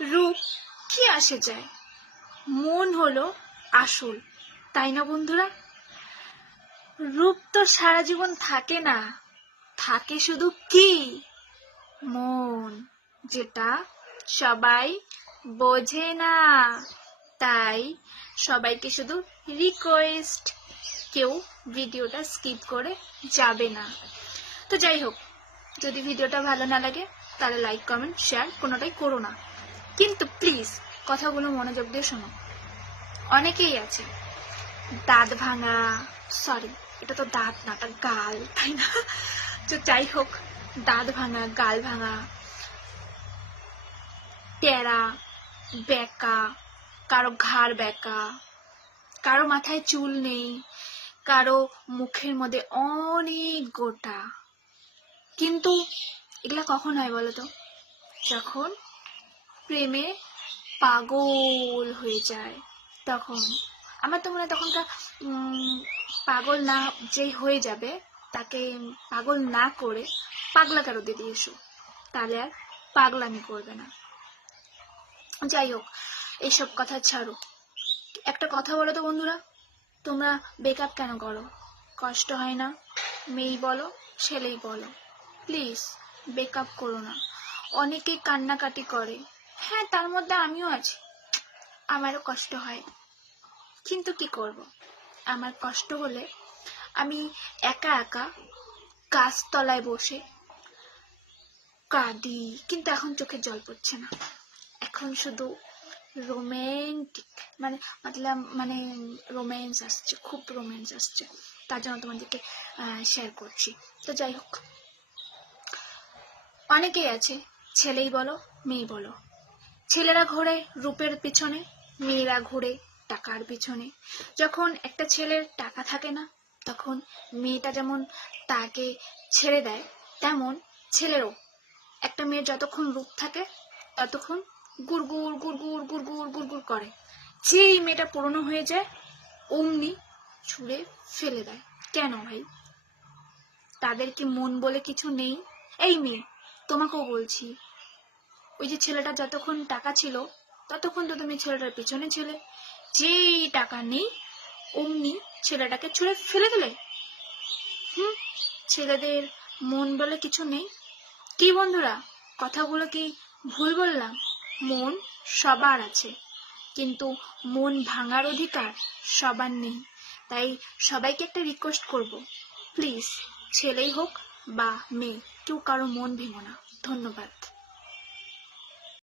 রূপ কি আসে যায়, মন হলো আসল, তাই না বন্ধুরা? রূপ তো সারা জীবন থাকে না, থাকে শুধু কি, মন, যেটা সবাই বোঝে না। তাই সবাইকে শুধু রিকোয়েস্ট, কেউ ভিডিওটা স্কিপ করে যাবে না। তো যাই হোক, যদি ভিডিওটা ভালো না লাগে তাহলে লাইক কমেন্ট শেয়ার কোনোটাই করো না, কিন্তু প্লিজ কথাগুলো মনোযোগ দিয়ে শোনো। অনেকেই আছে দাঁত ভাঙা, সরি এটা তো দাঁত না, এটা গাল, তাই না? তো যাই হোক, দাঁত ভাঙা, গাল ভাঙা, টেরা, বেঁকা, কারো ঘাড় বেঁকা, কারো মাথায় চুল নেই, কারো মুখের মধ্যে অনেক গোটা। কিন্তু এগুলা কখন হয় বলতো? যখন প্রেমে পাগল হয়ে যায় তখন। আমার তো মনে হয় তখনকার পাগল না যেই হয়ে যাবে তাকে পাগল না করে পাগলা কারো দিয়ে এসো, তাহলে আর পাগলামি করবে না। যাই হোক, এইসব কথা ছাড়ো। একটা কথা বলো তো বন্ধুরা, তোমরা ব্রেকআপ কেন করো? কষ্ট হয় না? মেয়েই বলো ছেলেই বলো, প্লিজ ব্রেকআপ করো না। অনেকেই কান্নাকাটি করে, হ্যাঁ তার মধ্যে আমিও আছি, আমারও কষ্ট হয়, কিন্তু কি করব? আমার কষ্ট হলে আমি একা একা গাছতলায় বসে কাঁদি, কিন্তু এখন চোখে জল পড়ছে না, এখন শুধু রোমান্টিক মানে রোম্যান্স আসছে, খুব রোম্যান্স আসছে, তার জন্য তোমাদেরকে শেয়ার করছি। তো যাই হোক, অনেকেই আছে, ছেলেই বলো মেয়ে বলো, ছেলেরা ঘোরে রূপের পিছনে, মেয়েরা ঘুরে টাকার পিছনে। যখন একটা ছেলের টাকা থাকে না, তখন মেয়েটা যেমন তাকে ছেড়ে দেয়, তেমন ছেলেরও একটা মেয়ের যতক্ষণ রূপ থাকে ততক্ষণ গুড়গুড় গুড়গুড় গুড়গুড় গুড়গুড় করে। যেই মেয়েটা পুরনো হয়ে যায় অমনি ছুঁড়ে ফেলে দেয়। কেন ভাই? তাদের কি মন বলে কিছু নেই? এই মেয়ে, তোমাকেও বলছি, ওই যে ছেলেটা যতক্ষণ টাকা ছিল ততক্ষণ তো তুমি ছেলেটার পিছনে ছিলে, যেই টাকা নেই অমনি ছেলেটাকে ছুঁড়ে ফেলে দিলে। ছেলেদের মন বলে কিছু নেই? কি বন্ধুরা, কথাগুলো কি ভুল বললাম? মন সবার আছে, কিন্তু মন ভাঙার অধিকার সবার নেই। তাই সবাইকে একটা রিকোয়েস্ট করব, প্লিজ ছেলেই হোক বা মেয়ে, কেউ কারো মন ভেঙো না। ধন্যবাদ।